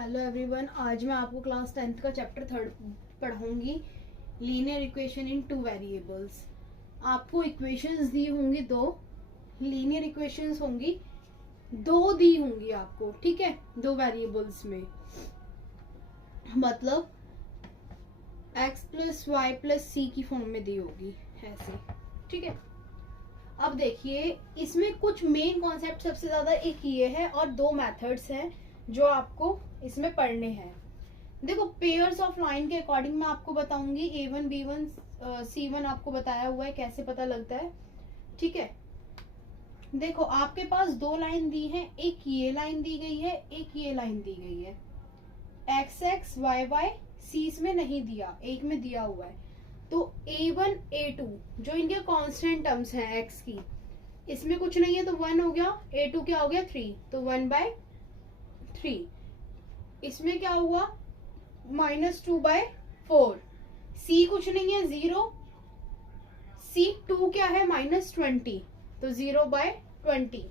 Hello everyone, आज मैं आपको क्लास 10th का चैप्टर 3 पढ़ाऊंगी, linear equation in two variables. आपको इक्वेशंस दी होंगी दो, लीनियर इक्वेशंस होंगी दो दी होंगी आपको, ठीक है, दो वेरिएबल्स में, मतलब x प्लस वाई प्लस सी की फॉर्म में दी होगी ऐसे, ठीक है। अब देखिए, इसमें कुछ मेन कॉन्सेप्ट सबसे ज्यादा एक ये है और दो मेथड्स हैं जो आपको इसमें पढ़ने हैं। देखो, पेयर्स ऑफ लाइन के अकॉर्डिंग मैं आपको बताऊंगी, A1 B1 C1 आपको बताया हुआ है कैसे पता लगता है, ठीक है। देखो, आपके पास दो लाइन दी है, एक ये लाइन दी गई है, एक ये लाइन दी गई है। X X Y Y C इसमें नहीं दिया, एक में दिया हुआ है। तो A1 A2 जो इनके कांस्टेंट टर्म्स हैं x की, इसमें कुछ नहीं है तो 1 हो गया, A2 क्या हो गया 3, तो 1/3। इसमें क्या हुआ -2/4। C कुछ नहीं है 0, C2 क्या है -20, तो 0/20।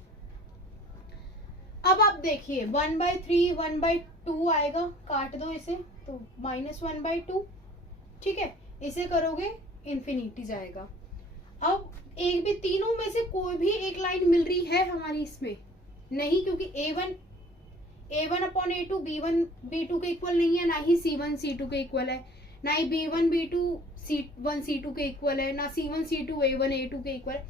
अब आप देखिए 1/3 1/2 आएगा, काट दो इसे तो -1/2, ठीक है। इसे करोगे इन्फिनिटी जाएगा। अब एक भी तीनों में से कोई भी एक लाइन मिल रही है हमारी इसमें नहीं, क्योंकि A1 upon A2 B1 B2 के इक्वल नहीं है, ना ही C1 C2 के इक्वल है, ना ही B1 B2 C1 C2 के इक्वल है, ना C1 C2 A1 A2 के इक्वल है।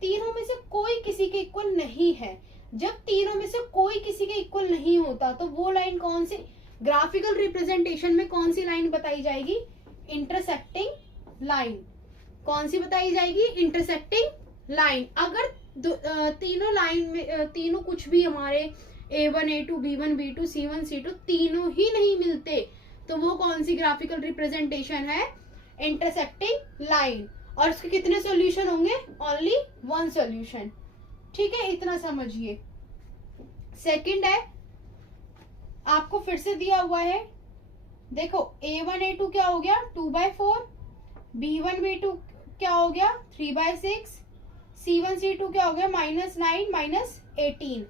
तीनों में से कोई किसी के इक्वल नहीं है। जब तीनों में से कोई किसी के इक्वल नहीं होता तो वो लाइन कौन सी, ग्राफिकल रिप्रेजेंटेशन में कौन सी लाइन बताई जाएगी, इंटरसेक्टिंग लाइन। कौन सी बताई जाएगी, इंटरसेक्टिंग लाइन। अगर तीनों लाइन में तीनों कुछ भी हमारे A1 A2 B1 B2 C1 C2 तीनों ही नहीं मिलते तो वो कौन सी ग्राफिकल रिप्रेजेंटेशन है, इंटरसेक्टिंग लाइन। और उसके कितने सॉल्यूशन होंगे, ओनली वन सॉल्यूशन, ठीक है, इतना समझिए। सेकंड है, आपको फिर से दिया हुआ है, देखो A1 A2 क्या हो गया 2/4, B1 B2 क्या हो गया 3/6, C1 C2 क्या हो गया -9 -18।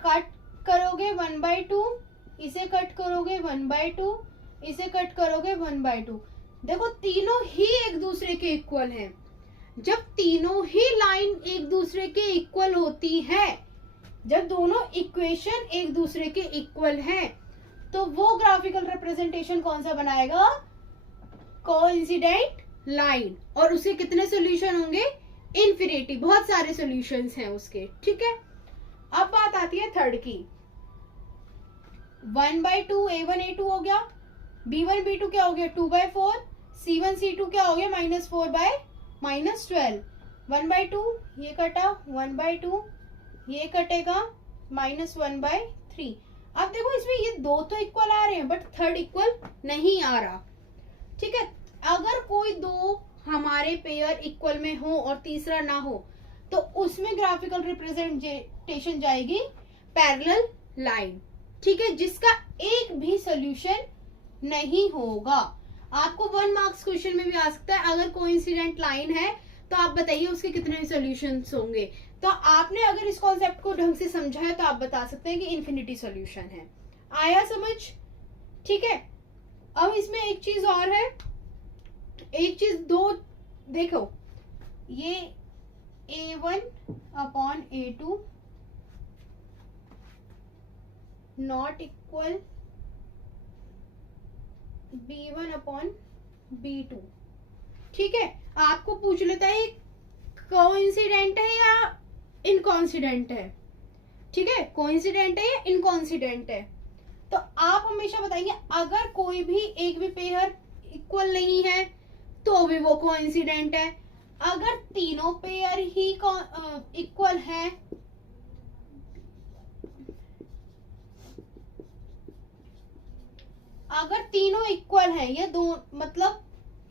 कट करोगे 1/2, इसे कट करोगे 1/2, इसे कट करोगे 1/2। देखो तीनों ही एक दूसरे के इक्वल हैं। जब तीनों ही लाइन एक दूसरे के इक्वल होती है, जब दोनों इक्वेशन एक दूसरे के इक्वल हैं, तो वो ग्राफिकल रिप्रेजेंटेशन कौन सा बनाएगा, कोइंसिडेंट लाइन। और उसके कितने सॉल्यूशन होंगे, इन्फिनिटी, बहुत सारे सॉल्यूशंस हैं उसके, ठीक है। अब बात आती है थर्ड की, 1/2 A1 A2 हो गया, B1 B2 क्या हो गया 2/4, C1 C2 क्या हो गया -4/12, 1/2 ये कटा 1/2, ये कटेगा -1/3। अब देखो इसमें ये दो तो इक्वल आ रहे हैं बट थर्ड इक्वल नहीं आ रहा, ठीक है। अगर कोई दो हमारे पेयर इक्वल में हो और तीसरा ना हो तो उसमें ग्राफिकल रिप्रेजेंटेशन जाएगी पैरेलल लाइन, ठीक है, जिसका एक भी सॉल्यूशन नहीं होगा। आपको 1 मार्क्स क्वेश्चन में भी आ सकता है, अगर कोइंसिडेंट लाइन है तो आप बताइए उसके कितने सॉल्यूशंस होंगे। तो आपने अगर इस कॉन्सेप्ट को ढंग से समझा है तो आप बता सकते हैं कि इन्फिनिटी सॉल्यूशन है। आया समझ, ठीक है। अब इसमें एक चीज और है, एक चीज दो, देखो ये A1 upon A2 not equal B1 upon B2, ठीक है। आपको पूछ लेता है कोइंसिडेंट है या इनकॉन्सिडेंट है, ठीक है, कोइंसिडेंट है या इनकॉन्सिडेंट है। तो आप हमेशा बताएंगे अगर कोई भी एक भी पेयर इक्वल नहीं है तो भी वो कोइंसिडेंट है, अगर तीनों पेयर ही इक्वल है अगर तीनों इक्वल है, ये दो मतलब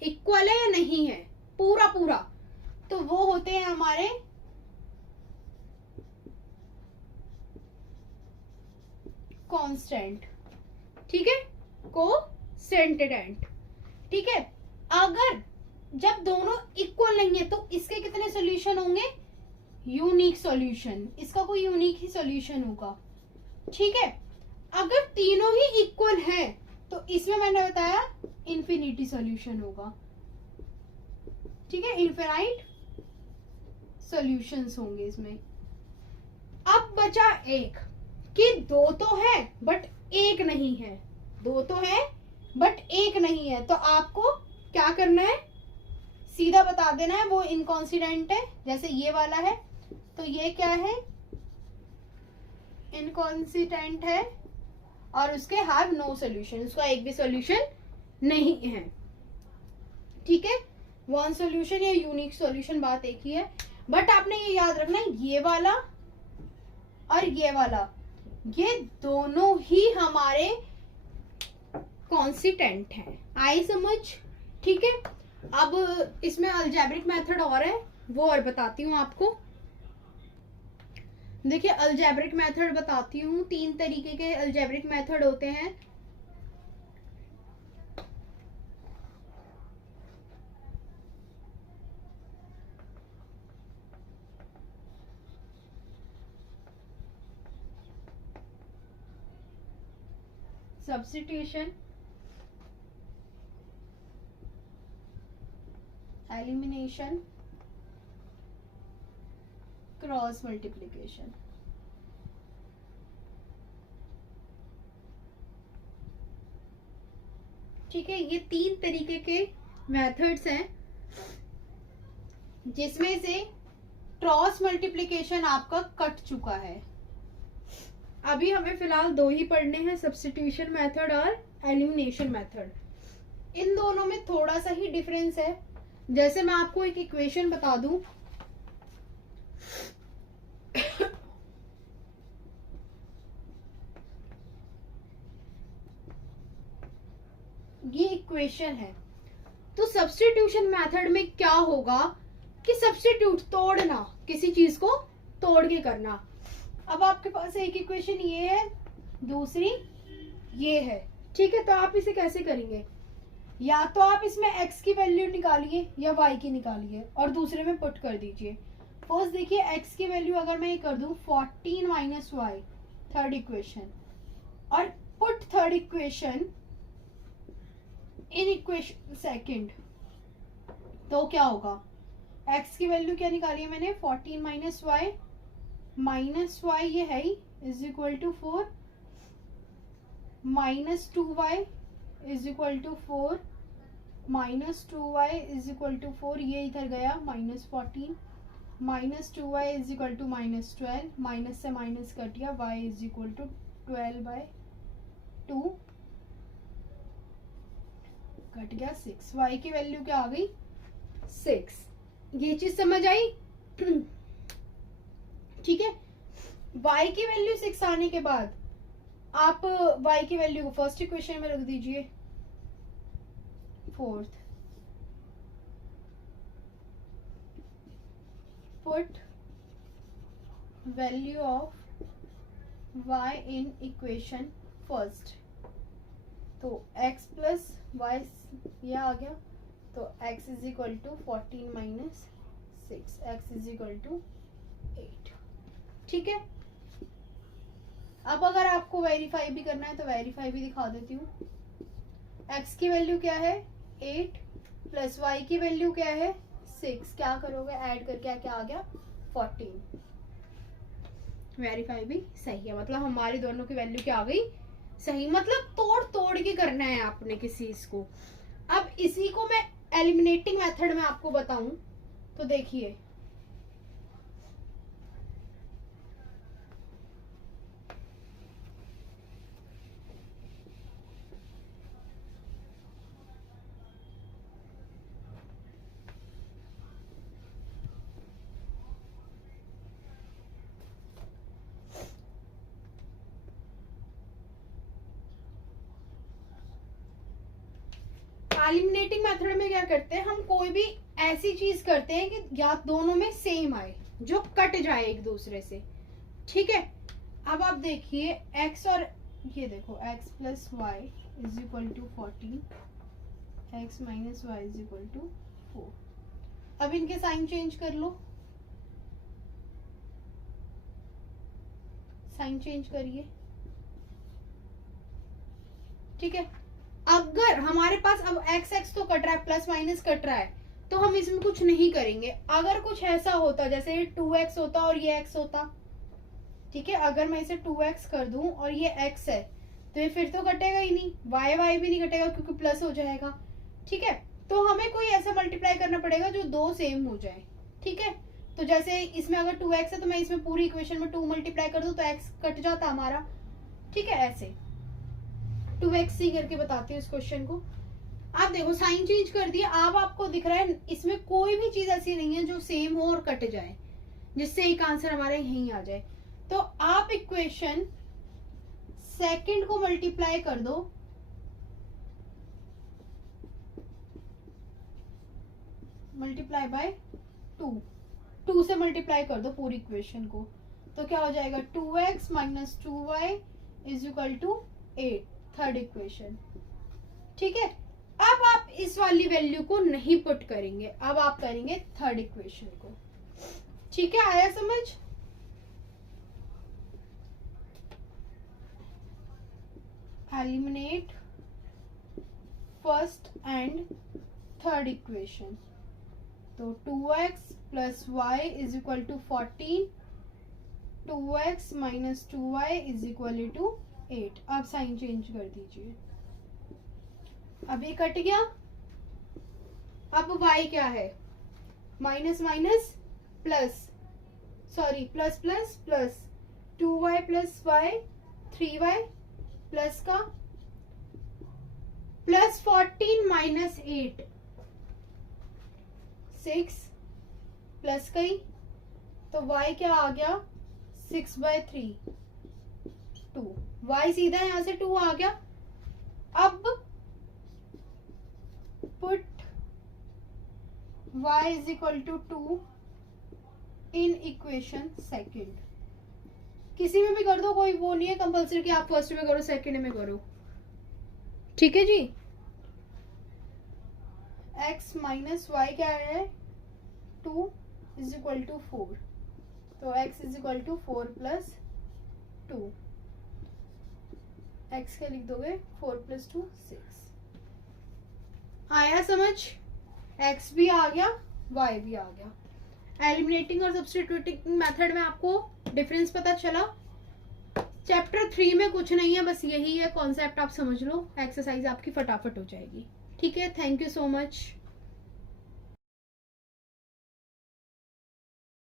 इक्वल है या नहीं है पूरा पूरा, तो वो होते हैं हमारे कांस्टेंट, ठीक है, कोसेंटेंट, ठीक है। अगर जब दोनों इक्वल नहीं है तो इसके कितने सॉल्यूशन होंगे, यूनिक सॉल्यूशन, इसका कोई यूनिक ही सॉल्यूशन होगा, ठीक है। अगर तीनों ही इक्वल हैं तो इसमें मैंने बताया इंफिनिटी सॉल्यूशन होगा, ठीक है, इनफिनाइट सॉल्यूशंस होंगे इसमें। अब बचा एक कि दो तो है बट एक नहीं है, दो तो है बट एक नहीं है, तो आपको क्या करना है, सीधा बता देना है वो इनकॉन्सिडेंट है। जैसे ये वाला है तो ये क्या है, इनकॉन्सिडेंट है और उसके हैव नो सॉल्यूशन, उसका एक भी सॉल्यूशन नहीं है, ठीक है। वन सॉल्यूशन या यूनिक सॉल्यूशन बात एक ही है, बट आपने ये याद रखना ये वाला और ये वाला, ये दोनों ही हमारे कॉन्स्टेंट हैं, आई समझ, ठीक है। अब इसमें अलजेब्रिक मेथड और है, वो और बताती हूँ आपको। देखिए अलजेब्रिक मेथड बताती हूँ, तीन तरीके के अलजेब्रिक मेथड होते हैं। Substitution, elimination, cross multiplication. ठीक है, ये तीन तरीके के मेथड्स हैं जिसमें से क्रॉस मल्टीप्लिकेशन आपका कट चुका है। अभी हमें फिलहाल दो ही पढ़ने हैं, सब्स्टिट्यूशन मेथड और एलिमिनेशन मेथड। इन दोनों में थोड़ा सा ही डिफरेंस है। जैसे मैं आपको एक इक्वेशन बता दूं, ये इक्वेशन है, तो सब्स्टिट्यूशन मेथड में क्या होगा कि सब्स्टिट्यूट, तोड़ना, किसी चीज को तोड़ के करना। अब आपके पास एक इक्वेशन ये है, दूसरी ये है, ठीक है। तो आप इसे कैसे करेंगे, या तो आप इसमें x की वैल्यू निकालिए या y की निकालिए और दूसरे में पुट कर दीजिए। फर्स्ट देखिए x की वैल्यू अगर मैं ये कर दूं 14 माइनस वाई, थर्ड इक्वेशन, और put third equation in equation second, तो क्या होगा, x की वैल्यू क्या निकाली है मैंने 14 माइनस वाई ये है ही, is equal to 4, minus 2y is equal to 4, minus 2y is equal to 4, ये इधर गया -14, minus 2y is equal to -12, minus से माइनस कट गया, y is equal to 12/2 cut गया 6, y की वैल्यू क्या आ गई 6। ये चीज समझ आई, ठीक है। y की वैल्यू 6 आने के बाद आप y की वैल्यू को फर्स्ट इक्वेशन में रख दीजिए, fourth, put value of y in equation first, तो x प्लस वाई ये आ गया, तो x is equal to 14 minus 6, x is equal to 8, ठीक है। अब अगर आपको वेरीफाई भी करना है तो वेरीफाई भी दिखा देती हूँ। x की वैल्यू क्या है 8 प्लस y की वैल्यू क्या है 6, क्या करोगे ऐड करके क्या आ गया 14, वेरीफाई भी सही है, मतलब हमारी दोनों की वैल्यू क्या आ गई सही, मतलब तोड़ तोड़ के करना है आपने किसी इसको। अब इसी को मैं एलिमिनेटिंग मेथड में आपको बताऊं तो देखिए, एलिमिनेटिंग मेथड में क्या करते हैं हम, कोई भी ऐसी चीज करते हैं कि या दोनों में सेम आए, जो कट जाए एक दूसरे से, ठीक है। अब आप देखिए x और ये देखो x plus y is equal to 14, x minus y is equal to 4। अब इनके साइन चेंज कर लो, साइन चेंज करिए, ठीक है। अगर हमारे पास अब एक्स एक्स तो कट रहा है, प्लस माइनस कट रहा है, तो हम इसमें कुछ नहीं करेंगे। अगर कुछ ऐसा होता जैसे 2x होता और ये x होता, ठीक है, अगर मैं इसे 2x कर दूं और ये x है, तो ये फिर तो कटेगा ही नहीं, y भी नहीं कटेगा क्योंकि प्लस हो जाएगा, ठीक है। तो हमें कोई ऐसा मल्टीप्लाई करना पड़ेगा जो दो सेम हो जाए, ठीक है। तो जैसे इसमें अगर 2x है तो मैं इसमें पूरी इक्वेशन में 2 मल्टीप्लाई कर दूं तो x कट जाता हमारा, ठीक है। ऐसे 2x करके बताती हूँ इस क्वेश्चन को। आप देखो साइन चेंज कर दिया, अब आपको दिख रहा है इसमें कोई भी चीज ऐसी नहीं है जो सेम हो और कट जाए, जिससे एक आंसर हमारा यहीं आ जाए। तो आप इक्वेशन सेकंड को मल्टीप्लाई कर दो, मल्टीप्लाई बाय 2 से मल्टीप्लाई कर दो पूरी इक्वेशन को, तो क्या हो जाएगा 2x minus 2y is equal to 8, third equation, ठीक है। अब आप इस वाली वैल्यू को नहीं पुट करेंगे, अब आप करेंगे थर्ड इक्वेशन को, ठीक है। आया समझ? Eliminate first and third equation, तो 2x plus y is equal to 14, 2x minus 2y is equal to 8। अब साइन चेंज कर दीजिए, अब ये कट गया। अब y क्या है, minus minus plus, sorry plus plus plus, 2y plus y 3y plus का प्लस 14 माइनस 8 6 प्लस का ही, तो y क्या आ गया 6/3 2, y सीधा यहां से 2 आ गया। अब put y is equal to 2 in equation second, किसी में भी कर दो, कोई वो नहीं है कंपल्सरी कि आप फर्स्ट में करो सेकंड में करो, ठीक है जी। x माइनस वाई क्या है 2 इज इक्वल टू 4, तो x is equal to 4 plus 2, x क्या लिख दोगे 4 प्लस 2 6। आया समझ? x भी आ गया, y भी आ गया। एलिमिनेटिंग और सब्स्टिट्यूटिंग मेथड में आपको डिफरेंस पता चला। चैप्टर 3 में कुछ नहीं है, बस यही है कॉन्सेप्ट, आप समझ लो, एक्सरसाइज आपकी फटाफट हो जाएगी, ठीक है। Thank you so much.